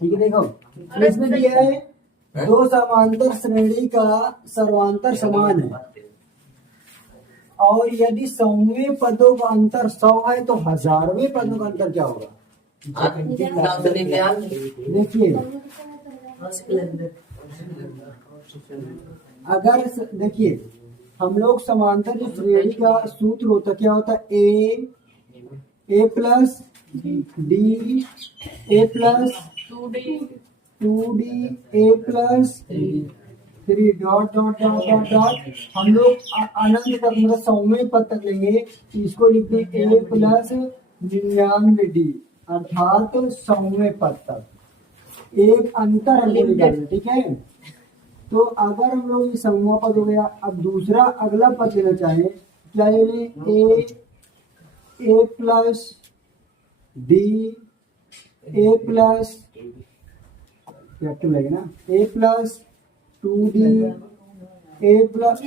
ठीक है, देखो इसमें दिया है दो समांतर श्रेणी का सर्वांतर समान है और यदि 100वें पदों का अंतर 100 है तो 1000वें पदों का अंतर क्या होगा? देखिए अगर देखिए हम लोग समांतर जो श्रेणी का सूत्र होता क्या होता है? A plus D A plus 2d A plus 3 dot dot dot dot dot. हम लोग अनंत तक मतलब 100वें पद तक लेंगे, इसको लिखते हैं ए प्लस 99d अर्थात 100वें पद तक एक अंतर हमको निकालना। ठीक है, तो अगर हम लोग ये 100वां पद हो गया, अब दूसरा अगला पद लेना चाहे क्या ले? A plus D A plus capital लगेगा ना, A plus 2d A plus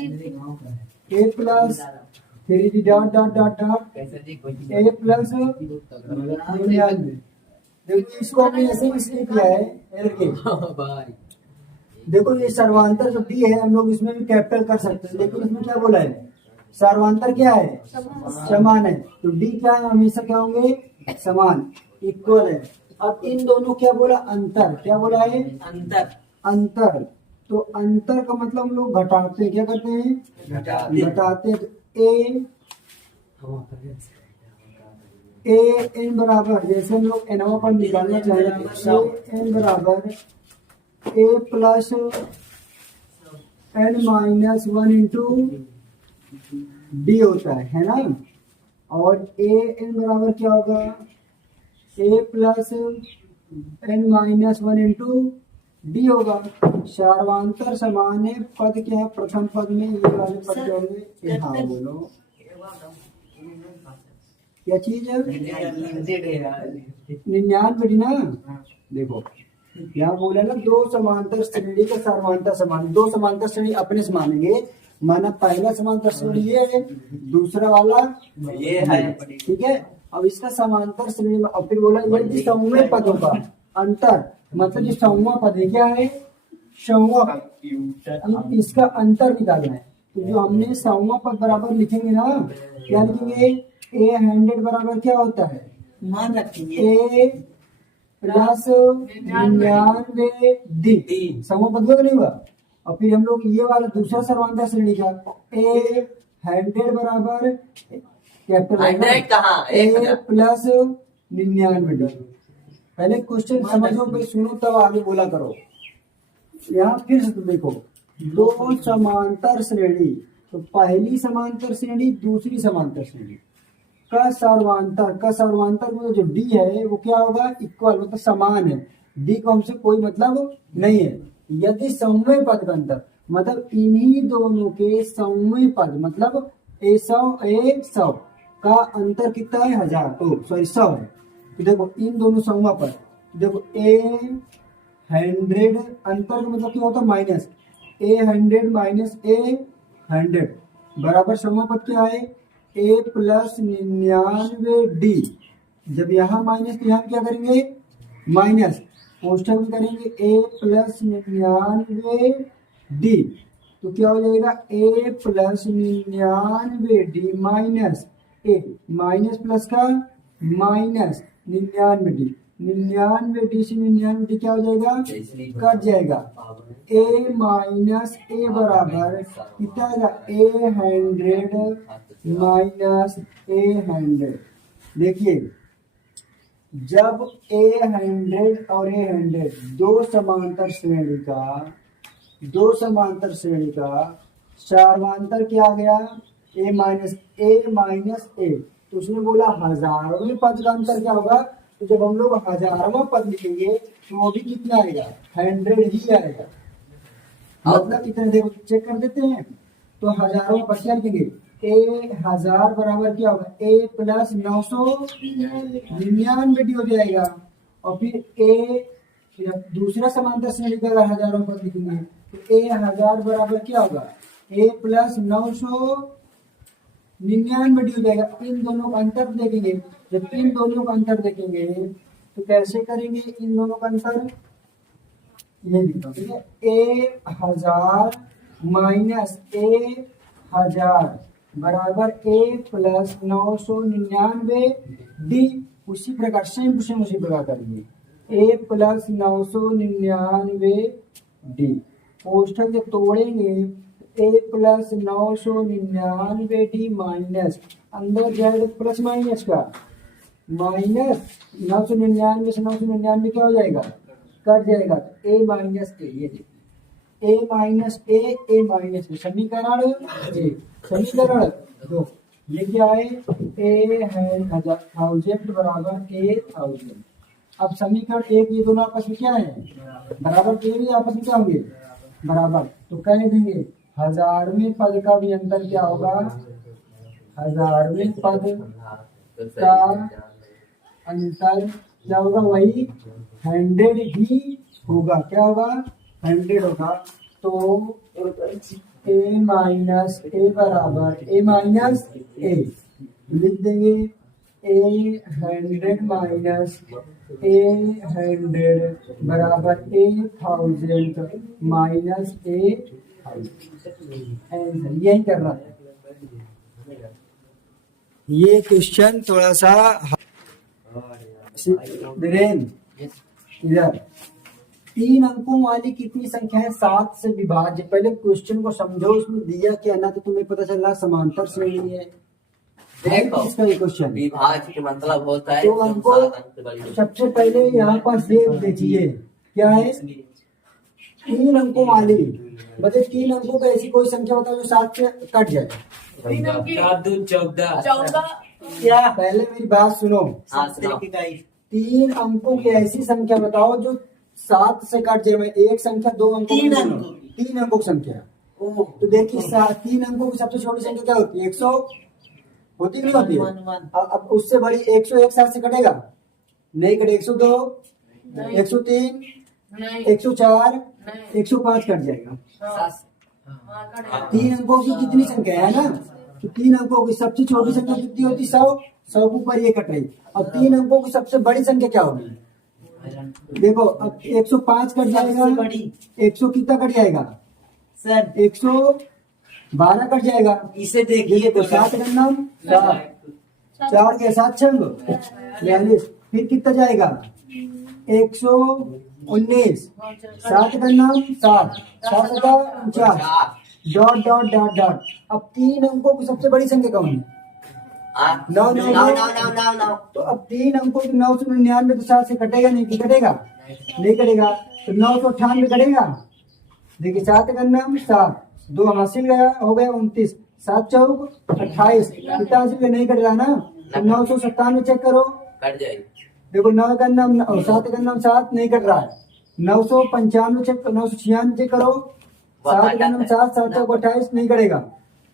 3d dot dot dot dot A plus 99। देखो इसको हमने ऐसे इसलिए किया है, देखो ये सर्वांतर जो दी है हम लोग इसमें भी कैपिटल कर सकते हैं, लेकिन इसमें क्या बोला है? सर्वांतर क्या है? समान है। तो डी क्या है? हमेशा क्या होंगे? समान, इक्वल है। अब इन दोनों क्या बोला? अंतर। क्या बोला है? अंतर। तो अंतर का मतलब हम लोग घटाते हैं, क्या करते हैं? घटाते हैं। तो ए एन बराबर, जैसे हम लोग एनवा पर निकालना चाह रहे हैं, एन बराबर a plus n minus 1 into d होता है ना। और ए एन बराबर क्या होगा? A plus n minus 1 into d होगा। सर्वांतर समान है। पद क्या है? प्रथम पद में ये वाले पद क्या होंगे? हाँ बोलो क्या चीज है? 99 ना। देखो यहाँ बोला ना दो समांतर श्रेणी का सर्वांतर समान। दो समांतर श्रेणी अपने से मानेंगे, माना पहला समांतर श्रेणी ये है, दूसरा वाला ये है। ठीक है, अब इसका समांतर श्रेणी में अब फिर बोला ये 100वें पदों का अंतर, मतलब जो 100वां पद है क्या है? 100वां, इसका अंतर निकालना है। तो जो हमने 100वां पद बराबर लिखेंगे ना, क्या लिखेंगे? ए 100 बराबर क्या होता है? मान रखेंगे ए प्लस 99 डी। 100वां पद नहीं हुआ। और फिर हम लोग ये वाला दूसरा सर्वांतर श्रेणी का ए 100 बराबर कैपिटल ए प्लस 99 डी। पहले क्वेश्चन समझो भाई, सुनो तब आगे बोला करो। यहाँ फिर से देखो दो समांतर श्रेणी, तो पहली समांतर श्रेणी दूसरी समांतर श्रेणी का सर्वांतर में जो डी है वो क्या होगा? इक्वल, मतलब समान है। डी को हमसे कोई मतलब नहीं है। यदि 100वें पद का अंतर, मतलब इन्हीं दोनों के 100वें पद, मतलब ए 100 का अंतर कितना है? 100 है। तो देखो इन दोनों 100वां पद, देखो ए 100 अंतर का मतलब क्या होता है? माइनस ए 100 माइनस ए 100 बराबर 100वां पद क्या है? A plus 99 D. जब यहाँ माइनस तो यहाँ क्या करेंगे? माइनस, कोष्ठक में करेंगे ए प्लस 99 डी। तो क्या हो जाएगा? ए प्लस 99 डी माइनस ए, माइनस प्लस का माइनस 99 डी। 99 डी से 99 डी क्या हो जाएगा? कट जाएगा। ए माइनस ए बराबर कितना आएगा? ए 100 माइनस ए 100। देखिए जब ए 100 और ए 100 दो समांतर श्रेणी का सर्वांतर क्या आ गया? ए माइनस ए। तो उसने बोला 1000वें पद का अंतर क्या होगा? तो जब हम लोग 1000वां पद लिखेंगे तो वो भी कितना आएगा? 100 ही आएगा। मतलब इतना देखो चेक कर देते हैं। तो 1000वां पद क्या लिखेंगे? ए 1000 बराबर क्या होगा? ए प्लस 999 डी हो जाएगा। और फिर ए दूसरा समांतर श्रेणी का 1000वां पद लिखेंगे तो ए 1000 बराबर क्या होगा? ए प्लस 999 डी हो जाएगा। इन दोनों का अंतर देखेंगे, जब इन दोनों का अंतर देखेंगे तो तो कैसे करेंगे इन दोनों का अंतर, ये लिखो ठीक है, ए 1000 माइनस ए 1000 बराबर ए प्लस 999 डी। उसी प्रकार सेम टू सेम उसी प्रकार करेंगे, ए प्लस 999 डी। कोष्ठक जब तोड़ेंगे ए प्लस 999 डी माइनस अंदर जाएगा प्लस माइनस का, माइनस 999 से 999 क्या हो जाएगा, कट जाएगा, तो ए माइनस ए, ये ए माइनस ए माइनस ए, समीकरण ए, समीकरण दो, ये क्या है, ए है 1000 बराबर ए 1000। अब समीकरण एक, ये दोनों आपस में क्या है, बराबर, के भी आपस में क्या होंगे, बराबर, तो कह देंगे 1000वें पद का भी अंतर क्या होगा, 1000वें पद का अंतर क्या होगा, वही 100 ही होगा, क्या होगा, 100 होगा। तो ए माइनस ए बराबर ए माइनस ए, लिख देंगे ए 100 माइनस ए 100 बराबर ए 1000 माइनस ए 1000, यही कर रहा है। ये क्वेश्चन थोड़ा सा इधर 3 अंकों वाली कितनी संख्या है 7 से विभाज्य। पहले क्वेश्चन को समझो, उसमें दिया क्या ना, तो तुम्हें पता चल रहा समांतर श्रेणी है। देखो इसका ये क्वेश्चन विभाज्य के मतलब होता है तो हमको सबसे पहले यहाँ पर देखिए क्या है, 3 अंकों वाली, मतलब 3 अंकों का ऐसी कोई संख्या बताओ जो 7 से कट जाए। 14 क्या, पहले मेरी बात सुनो, हाँ, सुनाओ। 3 अंकों की ऐसी संख्या बताओ जो 7 से कट जाए। मैं एक संख्या 2 अंकों, 3 अंकों की संख्या। तो देखिए 3 अंकों की सबसे छोटी संख्या क्या होती है, 100 होती नहीं होती है। अब उससे बड़ी 101 7 से कटेगा, नहीं कटे, 102 103 104 105 कट जाएगा। 3 अंकों की कितनी संख्या है ना, तो 3 अंकों की सबसे छोटी संख्या कितनी होती, 100 के ऊपर ये कट रही। अब 3 अंकों की सबसे बड़ी संख्या क्या होगी, देखो अब 105 कट जाएगा, 100 कितना कट जाएगा सर, 112 कट जाएगा। इसे देखिए तो 7 गन्नम 4 के 7 छंग 42, फिर कितना जाएगा 119, 7 गन्नम 7 7 का 49, डॉट डॉट डॉट डॉट। अब 3 अंकों की सबसे बड़ी संख्या कौन है, 9 तो अब 3 अंकों की 999 तो 7 से कटेगा नहीं, कटेगा नहीं कटेगा, तो 998 कटेगा। देखिए 7 गन्नम 7, 2 हासिल गया, हो गया 29, 7 चौक 28, कितना हासिल नहीं कट रहा ना, तो 997 चेक करो, कट जाएगी। देखो 9 गन्नम 7 गन्नम 7 नहीं कट रहा है, 995 चेक, 996 चेक करो, 7 गन्नम 7 7 चौक 28 नहीं कटेगा,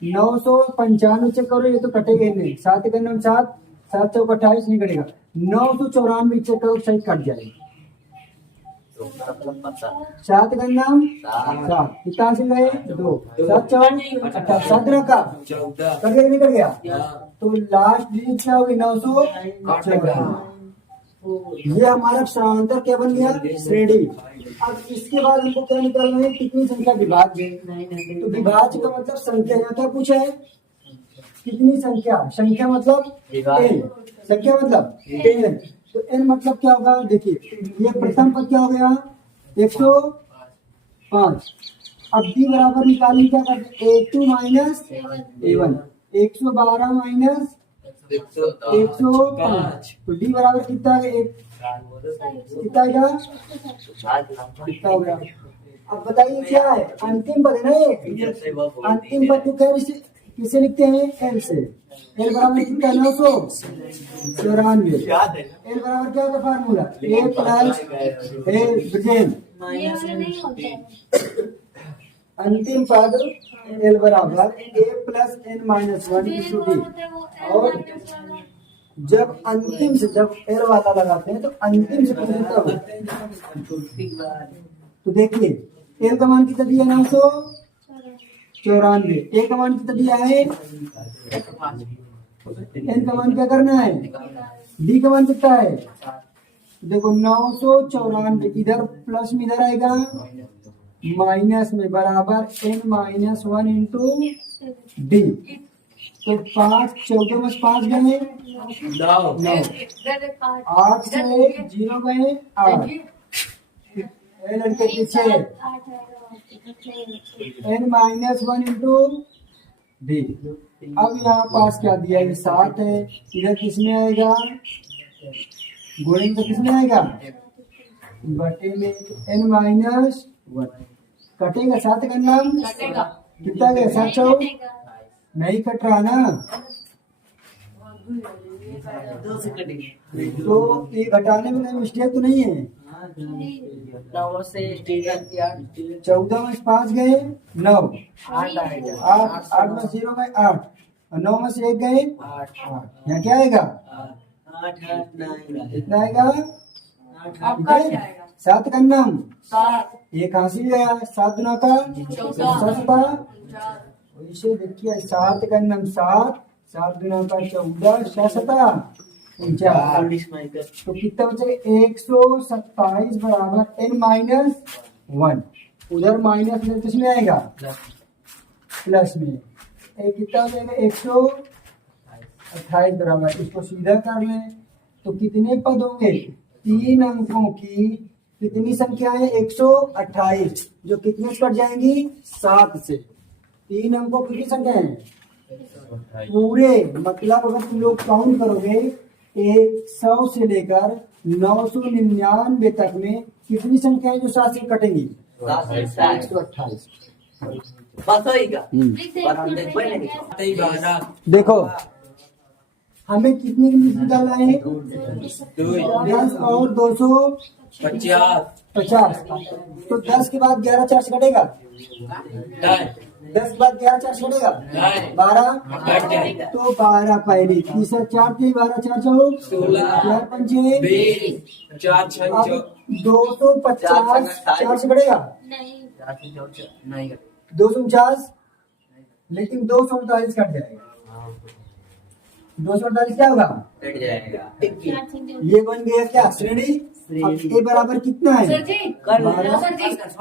995 चेक करो, ये तो कटेगा ही नहीं, 7 गन्नम 7 7 चौक 28 नहीं कटेगा, 994 चेक करो, सही कट जाएगी। 7 गन्नम 7, कितना हासिल गए 2, 7 चौक 28, 17 का कट गया नहीं कट गया, तो लास्ट डिजिट क्या होगी 994। ये हमारा समांतर क्या बन गया, श्रेणी। अब इसके बाद हमको क्या निकालना है, कितनी संख्या विभाज्य। तो विभाज्य का मतलब संख्या, यहाँ क्या पूछा है, कितनी संख्या, संख्या मतलब n, संख्या मतलब n, तो n मतलब क्या होगा, देखिए ये प्रथम पद क्या हो गया 105। अब b बराबर निकालें, क्या करते हैं, a2 माइनस a1, 112 माइनस 105, तो d बराबर कितना है, कितना आएगा, कितना हो गया। अब बताइए क्या है, अंतिम पद है ना ये, अंतिम पद को किसे लिखते हैं, l से। l बराबर कितना है 994, l बराबर क्या होता है formula, a plus a Brijen, अंतिम पद l बराबर a plus n minus 1 into D. और जब अंतिम से, जब l वाला लगाते हैं तो अंतिम से कितना होता है, तो देखिए l का मान कितना दिया 994, a का मान कितना दिया है, n का मान क्या करना है, d का मान कितना है, देखो 994 इधर प्लस में इधर आएगा माइनस में बराबर n-1 इंटू डी। तो 5 14 में 5 गए 9 9, 8 से 0 गए 8, ए लड़के पीछे n-1 इंटू डी। अब यहाँ पास क्या दिया ये 7 है, इधर किसमें आएगा गुणे में, तो किसमें आएगा बटे में n-1 कटेगा 7 का नाम कितना गया 7 चौ नहीं कट रहा ना, तो ये घटाने में कोई मिस्टेक तो नहीं है। 9 से 14 में 5 गए 9, 8 में 0 गए 8, और 9 में से 1 गए 8। यहाँ क्या आएगा कितना आएगा 7 का नाम ये कहाँ से गया 7 गुना का 7 इसे देखिए 7 का नाम 7 गुना का 14 49, तो कितना बचेगा 127 बराबर n-1। उधर माइनस में किसमें आएगा प्लस में, कितना हो जाएगा 128 बराबर, इसको सीधा कर लें तो कितने पद होंगे 3 अंकों की कितनी संख्या है 128, जो कितने से कट जाएंगी 7 से। 3 अंकों की कितनी संख्या है पूरे, मतलब अगर तुम लोग काउंट करोगे 100 से लेकर 999 तक में कितनी संख्याएं जो 7 से कटेंगी 128। बस होएगा पर हम देख पाए नहीं देखो हमें कितने की निकालना है 10 और 250, तो 10 के बाद 11 4 से कटेगा 10 के बाद 11 4 से कटेगा 12, तो 12 पहले तीसरा 4 थे 12 4 4 पंचे 250 4 से कटेगा नहीं 249, लेकिन 248 कट जाएगा 248 क्या होगा कट जाएगा ये बन गया क्या श्रेणी। अब ए बराबर कितना है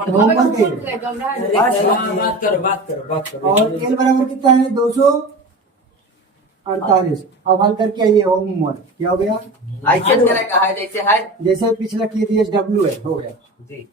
होमवर्क है, बात करो और एल बराबर कितना है 248। अब हल करके आइए होमवर्क क्या हो गया ऐसे कहा जैसे है जैसे पिछला KDSW है हो गया जी।